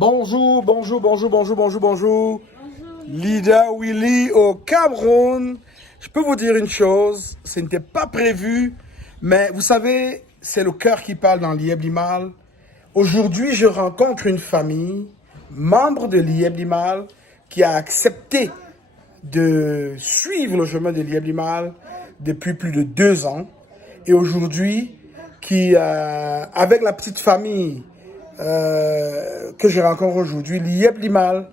Bonjour, bonjour, bonjour, bonjour, bonjour, bonjour. Leader Willy au Cameroun. Je peux vous dire une chose, ce n'était pas prévu, mais vous savez, c'est le cœur qui parle dans l'IEB Limal. Aujourd'hui, je rencontre une famille, membre de l'IEB Limal, qui a accepté de suivre le chemin de l'IEB Limal depuis plus de 2 ans. Et aujourd'hui, avec la petite famille que je rencontre aujourd'hui, l'IEB Limal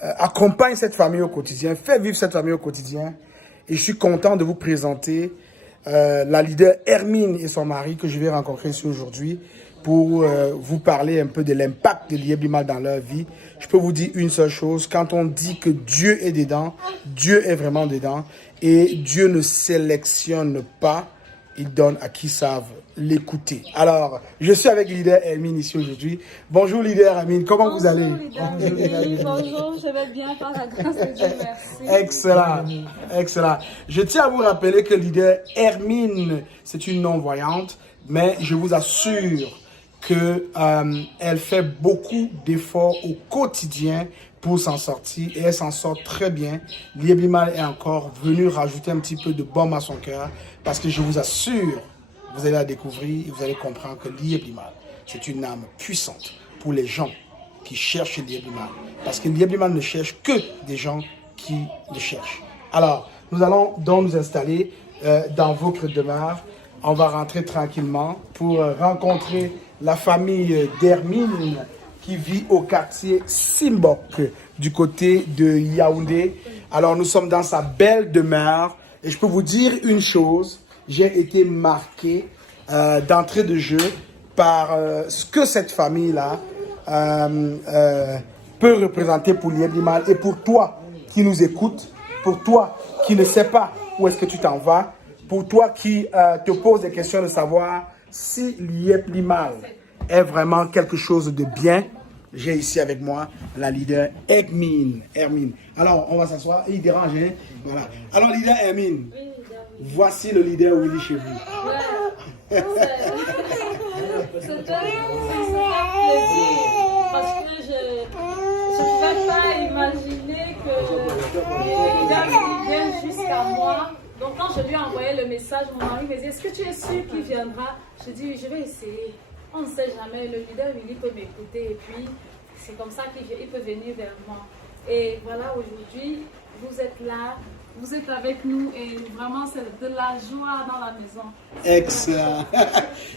accompagne cette famille au quotidien, fait vivre cette famille au quotidien. Et je suis content de vous présenter la leader Hermine et son mari que je vais rencontrer ici aujourd'hui pour vous parler un peu de l'impact de l'IEB Limal dans leur vie. Je peux vous dire une seule chose, quand on dit que Dieu est dedans, Dieu est vraiment dedans et Dieu ne sélectionne pas, il donne à qui savent l'écouter. Alors, je suis avec leader Hermine ici aujourd'hui. Bonjour leader Hermine, comment vous allez? Bonjour, je vais bien par la grâce de Dieu, merci. Excellent, excellent. Je tiens à vous rappeler que leader Hermine, c'est une non-voyante, mais je vous assure qu'elle fait beaucoup d'efforts au quotidien pour s'en sortir et elle s'en sort très bien. l'IEB Limal est encore venu rajouter un petit peu de baume à son cœur parce que je vous assure, vous allez la découvrir et vous allez comprendre que l'IEB Limal, c'est une âme puissante pour les gens qui cherchent l'IEB Limal. Parce que l'IEB Limal ne cherche que des gens qui le cherchent. Alors, nous allons donc nous installer dans votre demeure. On va rentrer tranquillement pour rencontrer la famille d'Hermine qui vit au quartier Simbok du côté de Yaoundé. Alors nous sommes dans sa belle demeure et je peux vous dire une chose, j'ai été marqué d'entrée de jeu par ce que cette famille-là peut représenter pour l'IEB Limal et pour toi qui nous écoutes, pour toi qui ne sais pas où est-ce que tu t'en vas, pour toi qui te pose des questions de savoir si l'IEB Limal est vraiment quelque chose de bien, j'ai ici avec moi la leader Hermine. Alors, on va s'asseoir. Il dérange, hein? Voilà. Alors, leader Hermine, voici le leader Willy chez vous. C'est un plaisir parce que je ne pouvais pas imaginer que les leaders viennent jusqu'à moi. Donc quand je lui ai envoyé le message, mon mari me dit, est-ce que tu es sûr qu'il viendra? Je dis, je vais essayer. On ne sait jamais, le leader Willy peut m'écouter et puis c'est comme ça qu'il peut venir vers moi. Et voilà, aujourd'hui, vous êtes là, vous êtes avec nous et vraiment c'est de la joie dans la maison. Excellent.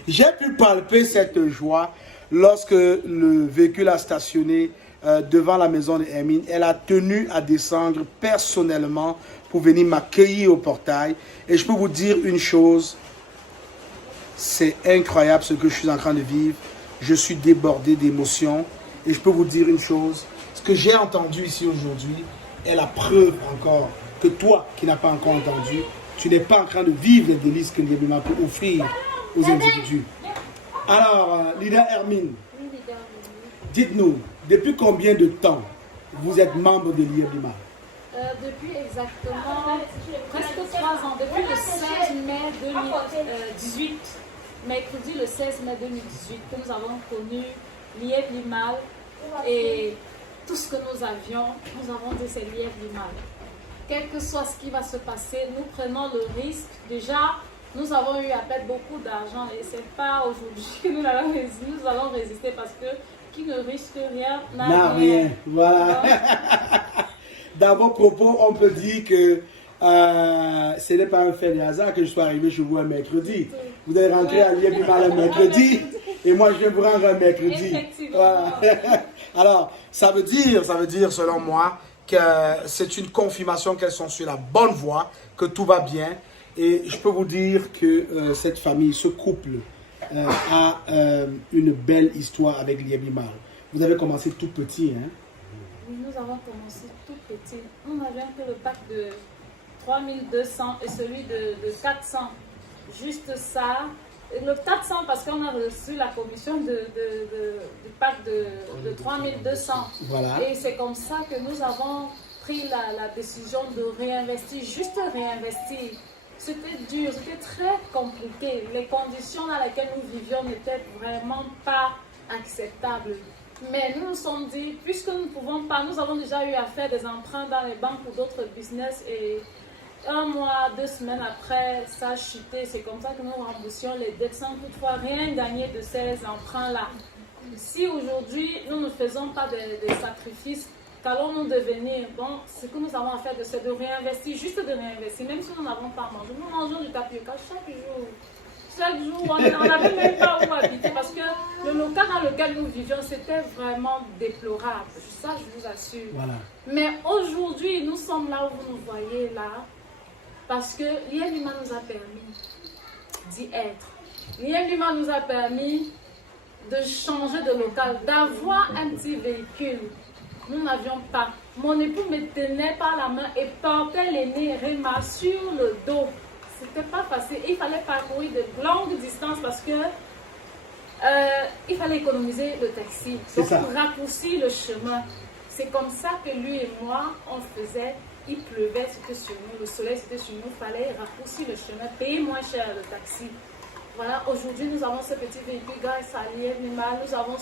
J'ai pu palper cette joie lorsque le véhicule a stationné devant la maison de Hermine. Elle a tenu à descendre personnellement pour venir m'accueillir au portail. Et je peux vous dire une chose, c'est incroyable ce que je suis en train de vivre. Je suis débordé d'émotions. Et je peux vous dire une chose, ce que j'ai entendu ici aujourd'hui est la preuve encore que toi qui n'as pas encore entendu, tu n'es pas en train de vivre les délices que l'IEB Limal peut offrir aux individus. Alors, leader Hermine, dites-nous, depuis combien de temps vous êtes membre de l'IEB Limal? Depuis exactement presque 3 ans, depuis le 16 mai 2018, mercredi le 16 mai 2018, que nous avons connu l'IEB Limal et tout ce que nous avons dit c'est l'IEB Limal. Quel que soit ce qui va se passer, nous prenons le risque. Déjà, nous avons eu à perdre beaucoup d'argent et ce n'est pas aujourd'hui que nous allons résister. Nous allons résister parce que qui ne risque rien n'a rien. Voilà. Dans vos propos, on peut dire que ce n'est pas un fait de hasard que je sois arrivé chez vous un mercredi. Vous allez rentrer à l'IEB Limal un mercredi et moi je vais vous rendre un mercredi. Voilà. Alors, ça veut dire selon moi que c'est une confirmation qu'elles sont sur la bonne voie, que tout va bien. Et je peux vous dire que cette famille, ce couple, a une belle histoire avec l'IEB Limal. Vous avez commencé tout petit, hein? Oui, nous avons commencé tout petit. On avait un peu le pack de 3200 et celui de 400. Juste ça. Le 400 parce qu'on a reçu la commission du pack de 3200. Voilà. Et c'est comme ça que nous avons pris la décision de réinvestir, juste réinvestir. C'était dur, c'était très compliqué. Les conditions dans lesquelles nous vivions n'étaient vraiment pas acceptables. Mais nous nous sommes dit, puisque nous ne pouvons pas, nous avons déjà eu à faire des emprunts dans les banques pour d'autres business et 1 mois, 2 semaines après, ça a chuté. C'est comme ça que nous remboursions les dettes sans toutefois rien gagner de ces emprunts-là. Si aujourd'hui nous ne faisons pas des sacrifices, qu'allons-nous devenir? Bon, ce que nous avons à faire, c'est de réinvestir, juste de réinvestir, même si nous n'avons pas à manger. Nous mangeons du tapioca chaque jour. Chaque jour, on n'avait même pas où habiter parce que le local dans lequel nous vivions, c'était vraiment déplorable. Ça, je vous assure. Voilà. Mais aujourd'hui, nous sommes là où vous nous voyez là parce que l'IELIMA nous a permis d'y être. L'IELIMA nous a permis de changer de local, d'avoir un petit véhicule. Nous n'avions pas. Mon époux me tenait par la main et portait l'aîné Réma sur le dos. C'était pas facile. Il fallait parcourir de longues distances parce que il fallait économiser le taxi. Donc pour raccourcir le chemin. C'est comme ça que lui et moi, on faisait. Il pleuvait, c'était sur nous. Le soleil, c'était sur nous. Il fallait raccourcir le chemin, payer moins cher le taxi. Voilà, aujourd'hui, nous avons ce petit véhicule grâce à l'IELIMA. Nous avons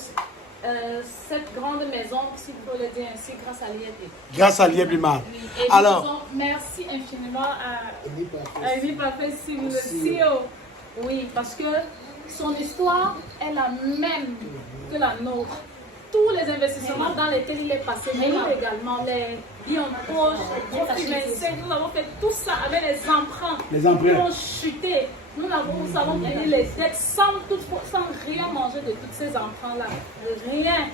cette grande maison, si vous voulez dire ainsi, grâce à l'IELIMA. Grâce à l'IELIMA. Et alors, nous disons merci infiniment à Enipa Fessim, le CEO. Oui, parce que son histoire est la même que la nôtre. Tous les investissements dans lesquels il est passé, mais nous également, les billes en poche, nous avons fait tout ça avec les emprunts. Les emprunts. Nous avons chuté. Nous avons payé les dettes sans rien manger de tous ces emprunts-là. Rien.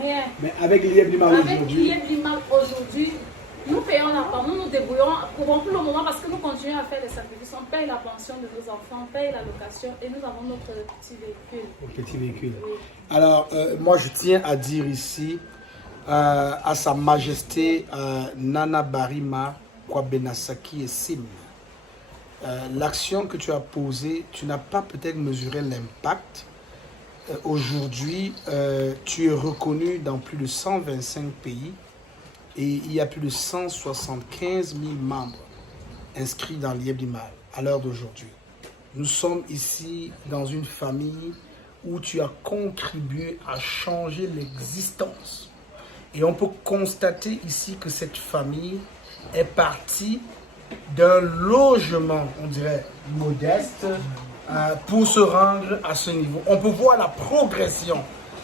Rien. Mais avec l'IELIMA aujourd'hui. Avec l'IELIMA aujourd'hui, nous payons la pension, nous nous débrouillons pour le moment parce que nous continuons à faire des sacrifices. On paye la pension de nos enfants, on paye la location et nous avons notre petit véhicule. Le petit véhicule. Oui. Alors, moi je tiens à dire ici à Sa Majesté Nana Barima Kwabenasaki Essim. L'action que tu as posée, tu n'as pas peut-être mesuré l'impact. Aujourd'hui, tu es reconnu dans plus de 125 pays et il y a plus de 175 000 membres inscrits dans l'IELIMA à l'heure d'aujourd'hui. Nous sommes ici dans une famille où tu as contribué à changer l'existence. Et on peut constater ici que cette famille est partie d'un logement, on dirait, modeste, pour se rendre à ce niveau. On peut voir la progression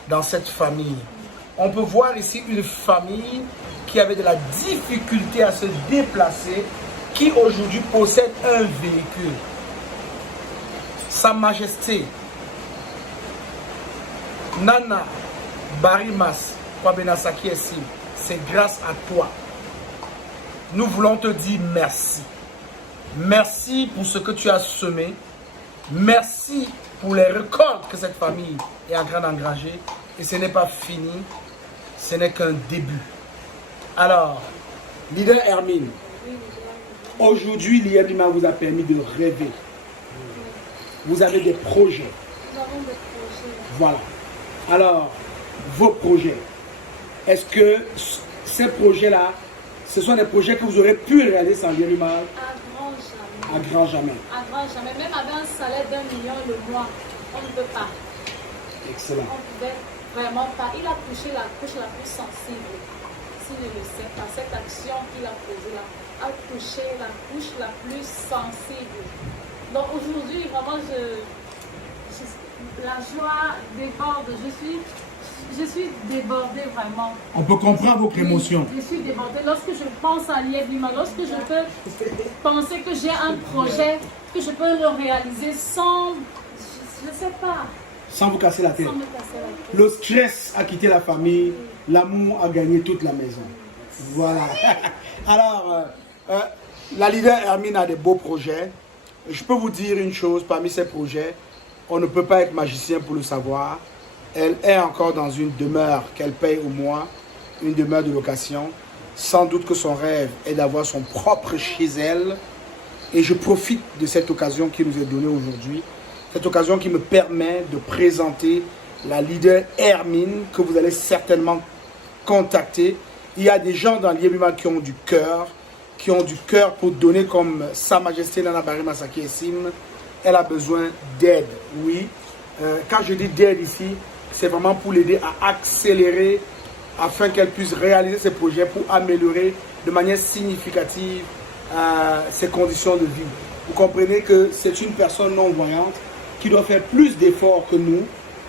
dans cette famille. On peut voir ici une famille qui avait de la difficulté à se déplacer, qui aujourd'hui possède un véhicule. Sa Majesté Nana Barimas Kwabenasaki Essim, c'est grâce à toi. Nous voulons te dire merci. Merci pour ce que tu as semé. Merci pour les récoltes que cette famille est en train d'engranger. Et ce n'est pas fini. Ce n'est qu'un début. Alors, leader Hermine, aujourd'hui, l'IELIMA vous a permis de rêver. Vous avez des projets. Nous avons des projets. Voilà. Alors, vos projets, est-ce que ces projets-là, ce sont des projets que vous aurez pu réaliser sans l'IELIMA? À grand jamais. À grand jamais. Même avec un salaire d'1 million le mois, on ne peut pas. Excellent. On ne pouvait vraiment pas. Il a touché la couche la plus sensible. Si je le sais pas, cette action qu'il a posée là a touché la couche la plus sensible. Donc aujourd'hui, vraiment, la joie déborde. Je suis débordée vraiment. On peut comprendre votre émotion. Je suis débordée. Lorsque je pense à l'IELIMA, lorsque je peux penser que j'ai un projet, que je peux le réaliser sans, je ne sais pas. Sans vous casser la tête. Sans me casser la tête. Le stress a quitté la famille, l'amour a gagné toute la maison. Voilà. Alors, la leader Hermine a des beaux projets. Je peux vous dire une chose, parmi ces projets, on ne peut pas être magicien pour le savoir. Elle est encore dans une demeure qu'elle paye au mois, une demeure de location. Sans doute que son rêve est d'avoir son propre chez elle. Et je profite de cette occasion qui nous est donnée aujourd'hui. Cette occasion qui me permet de présenter la leader Hermine que vous allez certainement contacter. Il y a des gens dans l'IELIMA qui ont du cœur pour donner comme Sa Majesté Nana Barimasaki Essim. Elle a besoin d'aide, oui. Quand je dis d'aide ici, c'est vraiment pour l'aider à accélérer afin qu'elle puisse réaliser ses projets pour améliorer de manière significative ses conditions de vie. Vous comprenez que c'est une personne non-voyante qui doit faire plus d'efforts que nous.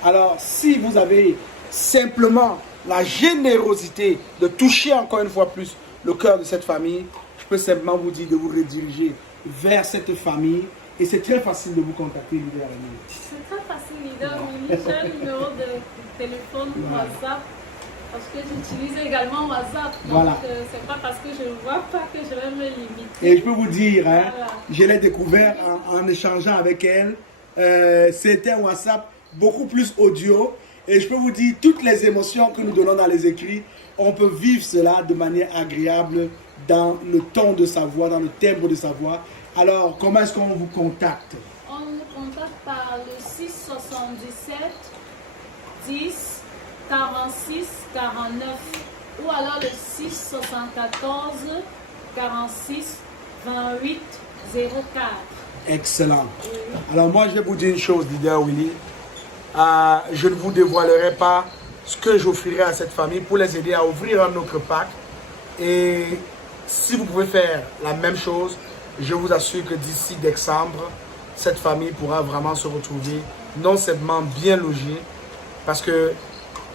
Alors, si vous avez simplement la générosité de toucher encore une fois plus le cœur de cette famille, je peux simplement vous dire de vous rediriger vers cette famille. Et c'est très facile de vous contacter, Leader Rémi. C'est très facile, Leader Rémi. J'ai un numéro de téléphone WhatsApp. Parce que j'utilise également WhatsApp. Donc, voilà. C'est pas parce que je ne vois pas que je vais me limiter. Et je peux vous dire, hein, voilà. je l'ai découvert en échangeant avec elle. C'était un WhatsApp beaucoup plus audio. Et je peux vous dire, toutes les émotions que nous donnons dans les écrits, on peut vivre cela de manière agréable dans le ton de sa voix, dans le timbre de sa voix. Alors, comment est-ce qu'on vous contacte? On nous contacte par le 677 10 46 49 ou alors le 674 46 28 04. Excellent. Alors moi, je vais vous dire une chose, Leader Willy. Je ne vous dévoilerai pas ce que j'offrirai à cette famille pour les aider à ouvrir un autre pack. Et si vous pouvez faire la même chose, je vous assure que d'ici décembre, cette famille pourra vraiment se retrouver non seulement bien logée, parce que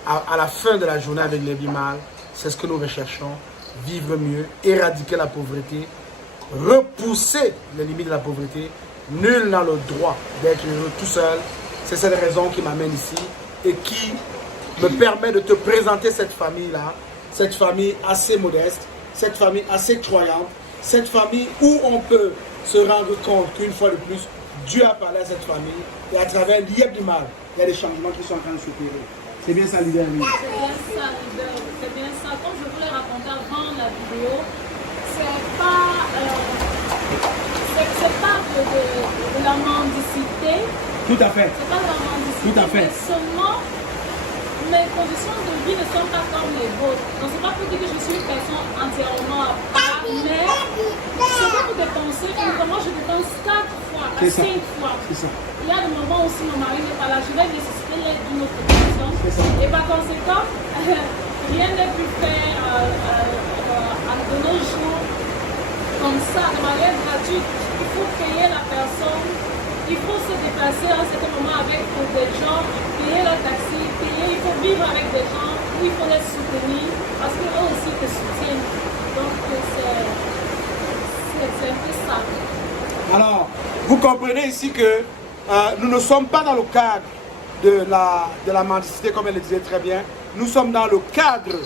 à la fin de la journée avec les Bimal, c'est ce que nous recherchons, vivre mieux, éradiquer la pauvreté, repousser les limites de la pauvreté. Nul n'a le droit d'être heureux tout seul. C'est cette raison qui m'amène ici et qui me permet de te présenter cette famille-là, cette famille assez modeste, cette famille assez croyante, cette famille où on peut se rendre compte qu'une fois de plus, Dieu a parlé à cette famille et à travers l'Yeb du mal, il y a des changements qui sont en train de s'opérer. C'est bien ça, Leader Rémi. C'est bien ça, Leader. C'est bien ça. Comme je vous l'ai raconté avant la vidéo, c'est pas de la mendicité. Tout à fait. C'est pas de la mendicité. Tout à fait. Mais seulement, mes conditions de vie ne sont pas comme les vôtres. Donc, c'est pas pour dire que je suis une personne entièrement à part, mais ce que vous dépensez, comment je dépense 4 fois, 5 fois. C'est ça. Il y a des moments où si mon mari n'est pas là, je vais nécessiter l'aide d'une autre personne. Et par conséquent, rien n'est plus fait de nos jours comme ça, de manière gratuite. Il faut payer la personne, il faut se déplacer à un certain moment avec des gens, payer le taxi, il faut vivre avec des gens où il faut les soutenir parce qu'eux aussi te soutiennent. Donc c'est un peu ça. Alors, vous comprenez ici que nous ne sommes pas dans le cadre de la mendicité, comme elle le disait très bien. Nous sommes dans le cadre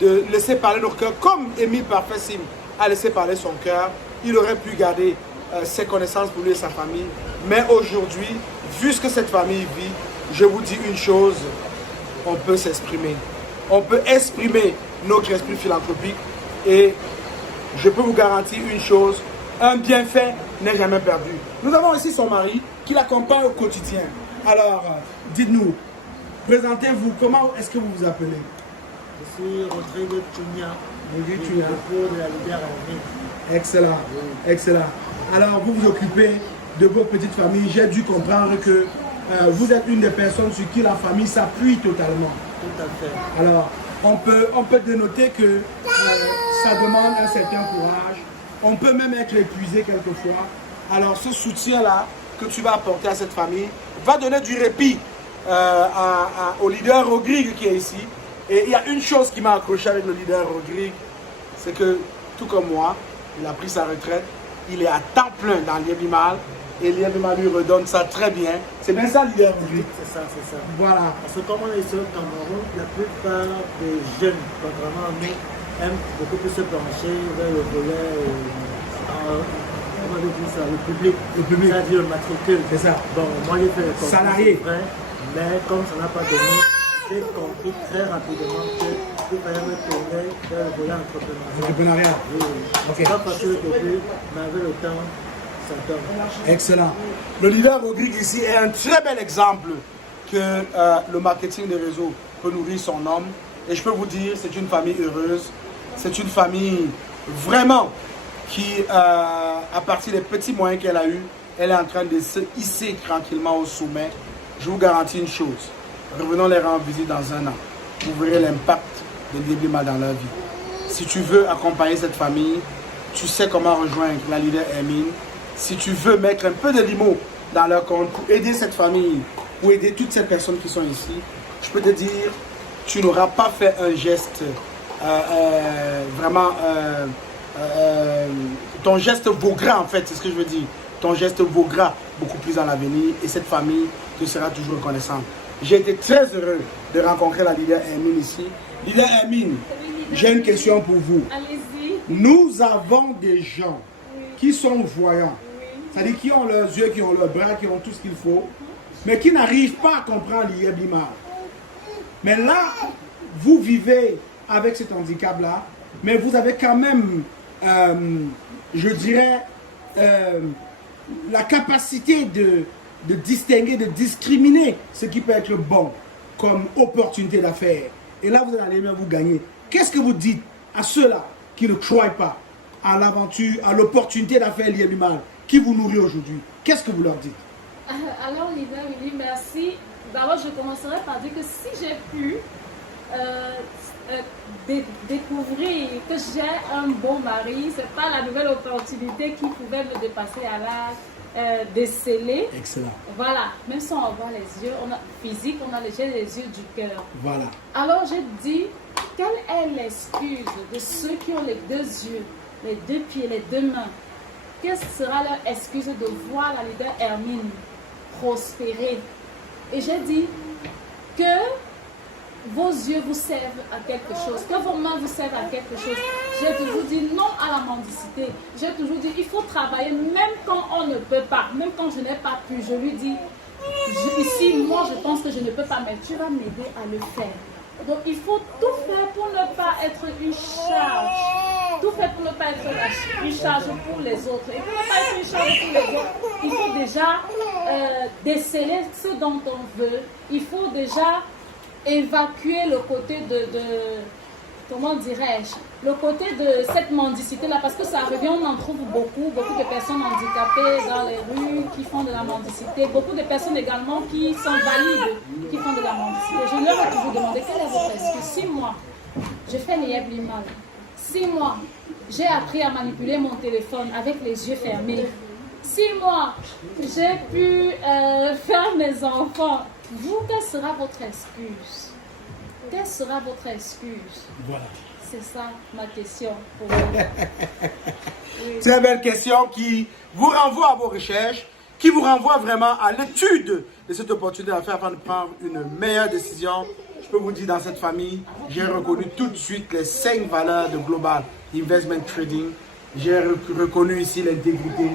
de laisser parler nos cœurs, comme Émile Parfait-Sim a laissé parler son cœur. Il aurait pu garder ses connaissances pour lui et sa famille. Mais aujourd'hui, vu ce que cette famille vit, je vous dis une chose, on peut s'exprimer. On peut exprimer notre esprit philanthropique et je peux vous garantir une chose, un bienfait n'est jamais perdu. Nous avons ici son mari qui l'accompagne au quotidien. Alors, dites-nous, présentez-vous, comment est-ce que vous vous appelez? Je suis Rodrigo Tunia, de la Leader Rémi. Excellent, excellent. Alors, vous vous occupez de vos petites familles. J'ai dû comprendre que vous êtes une des personnes sur qui la famille s'appuie totalement. Tout à fait. Alors, on peut dénoter que ça demande un certain courage. On peut même être épuisé quelquefois. Alors, ce soutien-là que tu vas apporter à cette famille va donner du répit au leader Rodrigue qui est ici. Et il y a une chose qui m'a accroché avec le leader Rodrigue, c'est que, tout comme moi, il a pris sa retraite, il est à temps plein dans l'Iebimal, et l'Iebimal lui redonne ça très bien. C'est bien ça, leader Rodrigue? C'est ça, c'est ça. Voilà. Parce que comme on est ici au Cameroun, la plupart des jeunes, contrairement à nous, aiment beaucoup plus se pencher vers le volet, on va dire ça, le public. C'est-à-dire le matricule. C'est ça. Bon, moi j'ai fait le concours. Salarié. Mais comme ça n'a pas donné, j'ai compris très rapidement que il fallait me tourner vers le volet Entrepreneuriat. Oui. Ok. C'est pas facile au début, mais avec le temps, ça donne. Excellent. Le leader Rodrigue ici est un très bel exemple que le marketing des réseaux peut nourrir son homme. Et je peux vous dire, c'est une famille heureuse. C'est une famille vraiment qui, à partir des petits moyens qu'elle a eus, elle est en train de se hisser tranquillement au sommet. Je vous garantis une chose. revenons les rendre visite dans un an. Vous verrez l'impact de l'Iblima dans leur vie. Si tu veux accompagner cette famille, tu sais comment rejoindre la leader Hermine. Si tu veux mettre un peu de limo dans leur compte pour aider cette famille, pour aider toutes ces personnes qui sont ici, je peux te dire, tu n'auras pas fait un geste vraiment... ton geste vaudra, en fait, c'est ce que je veux dire. Ton geste vaudra beaucoup plus dans l'avenir et cette famille te sera toujours reconnaissante. J'ai été très heureux de rencontrer la leader Hermine ici. Leader Hermine, j'ai une question pour vous. Allez-y. Nous avons des gens qui sont voyants, c'est-à-dire qui ont leurs yeux, qui ont leurs bras, qui ont tout ce qu'il faut, mais qui n'arrivent pas à comprendre l'Iblima. Mais là, vous vivez avec cet handicap-là, mais vous avez quand même, je dirais, la capacité de distinguer, de discriminer ce qui peut être bon comme opportunité d'affaires. Et là, vous allez vous gagner. Qu'est-ce que vous dites à ceux-là qui ne croient pas à l'aventure, à l'opportunité d'affaires l'Iblima qui vous nourrit aujourd'hui? Qu'est-ce que vous leur dites? Alors, Leader Willy, merci. D'abord, je commencerai par dire que si j'ai pu découvrir que j'ai un bon mari, c'est pas la nouvelle opportunité qui pouvait me dépasser à l'âge décelé. Excellent. Voilà, même si on voit les yeux, on a physique, on a les yeux du cœur. Voilà. Alors j'ai dit, quelle est l'excuse de ceux qui ont les deux yeux, les deux pieds, les deux mains? Quelle sera leur excuse de voir la leader Hermine prospérer? Et j'ai dit que vos yeux vous servent à quelque chose, que vos mains vous servent à quelque chose. J'ai toujours dit non à la mendicité. J'ai toujours dit il faut travailler même quand on ne peut pas, même quand je n'ai pas pu. Je lui dis, ici, moi je pense que je ne peux pas, mais tu vas m'aider à le faire. Donc il faut tout faire pour ne pas être une charge. Tout faire pour ne pas être une charge pour les autres. Et pour ne pas être une charge pour les autres, il faut déjà déceler ce dont on veut. Il faut déjà évacuer le côté de comment dirais-je, le côté de cette mendicité-là, parce que ça revient, on en trouve beaucoup de personnes handicapées dans les rues qui font de la mendicité, beaucoup de personnes également qui sont valides, qui font de la mendicité. Je leur ai toujours demandé, quelle est votre excuse? 6 mois, je fais l'Iblima. 6 mois, j'ai appris à manipuler mon téléphone avec les yeux fermés. 6 mois, j'ai pu faire mes enfants. Vous, quelle sera votre excuse? Quelle sera votre excuse? Voilà. C'est ça ma question pour vous. Oui. Très belle question qui vous renvoie à vos recherches, qui vous renvoie vraiment à l'étude de cette opportunité à faire afin de prendre une meilleure décision. Je peux vous dire, dans cette famille, j'ai reconnu tout de suite les 5 valeurs de Global Investment Trading. J'ai reconnu ici l'intégrité.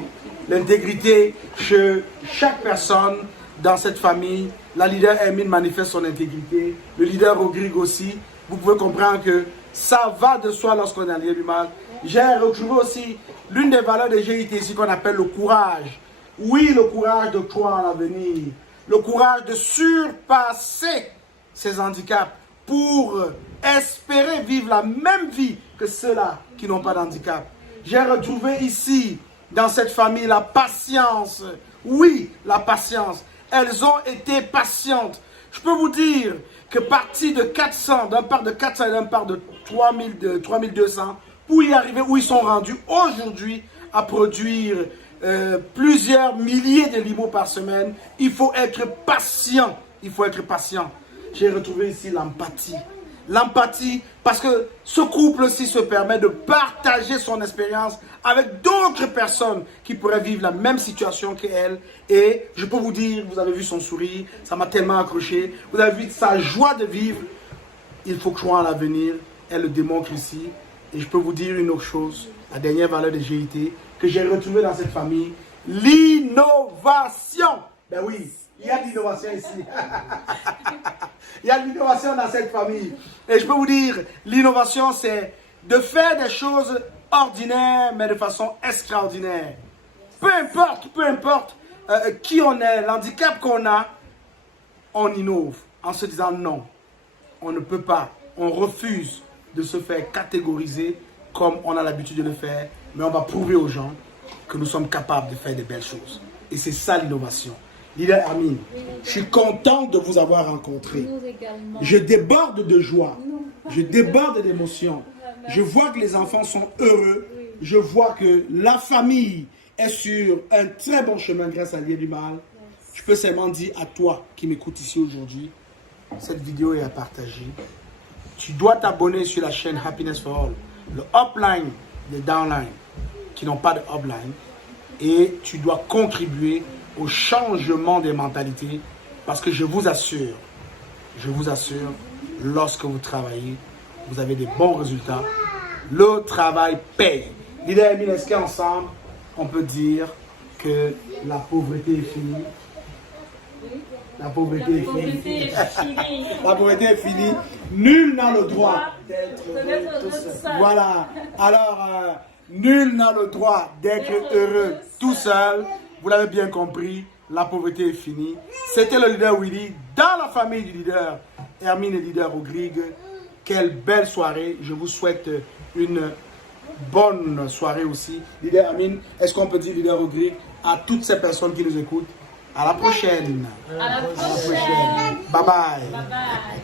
L'intégrité chez chaque personne dans cette famille. La leader Hermine manifeste son intégrité. Le leader Rodrigue aussi. Vous pouvez comprendre que ça va de soi lorsqu'on est allié du mal. J'ai retrouvé aussi l'une des valeurs de GIT ici qu'on appelle le courage. Oui, le courage de croire en l'avenir. Le courage de surpasser ses handicaps pour espérer vivre la même vie que ceux-là qui n'ont pas d'handicap. J'ai retrouvé ici, dans cette famille, la patience. Oui, la patience. Elles ont été patientes. Je peux vous dire que parti de 400, d'un part de 400 et d'un part de 3200, pour y arriver où ils sont rendus aujourd'hui à produire plusieurs milliers de limos par semaine, il faut être patient. Il faut être patient. J'ai retrouvé ici l'empathie. L'empathie, parce que ce couple-ci se permet de partager son expérience avec d'autres personnes qui pourraient vivre la même situation qu'elle. Et je peux vous dire, vous avez vu son sourire, ça m'a tellement accroché. Vous avez vu sa joie de vivre. Il faut croire en l'avenir. Elle le démontre ici. Et je peux vous dire une autre chose, la dernière valeur de GIT, que j'ai retrouvée dans cette famille, l'innovation. Ben oui, il y a de l'innovation ici. Il y a de l'innovation dans cette famille. Et je peux vous dire, l'innovation, c'est de faire des choses ordinaires, mais de façon extraordinaire. Peu importe qui on est, l'handicap qu'on a, on innove en se disant non, on ne peut pas, on refuse de se faire catégoriser comme on a l'habitude de le faire, mais on va prouver aux gens que nous sommes capables de faire des belles choses. Et c'est ça l'innovation. Leader Hermine, je suis content de vous avoir rencontré. Nous également. Je déborde de joie. Je déborde d'émotion. Je vois que les enfants sont heureux. Je vois que la famille est sur un très bon chemin grâce à Lier du Mal. Je peux seulement dire à toi qui m'écoutes ici aujourd'hui, cette vidéo est à partager. Tu dois t'abonner sur la chaîne Happiness for All. Le upline, les downline qui n'ont pas de upline. Et tu dois contribuer au changement des mentalités parce que je vous assure, lorsque vous travaillez, vous avez des bons résultats. Le travail paye. Leader Hermine, est-ce qu'ensemble, on peut dire que la pauvreté est finie? La pauvreté est finie. La pauvreté est finie. Nul n'a le droit d'être heureux tout seul. Voilà. Alors, nul n'a le droit d'être heureux tout seul. Vous l'avez bien compris, la pauvreté est finie. C'était le leader Willy dans la famille du leader Hermine et leader Ogrig. Quelle belle soirée. Je vous souhaite une bonne soirée aussi. Leader Hermine, est-ce qu'on peut dire leader Ogrig à toutes ces personnes qui nous écoutent? À la prochaine. À la prochaine. Bye bye. Bye bye.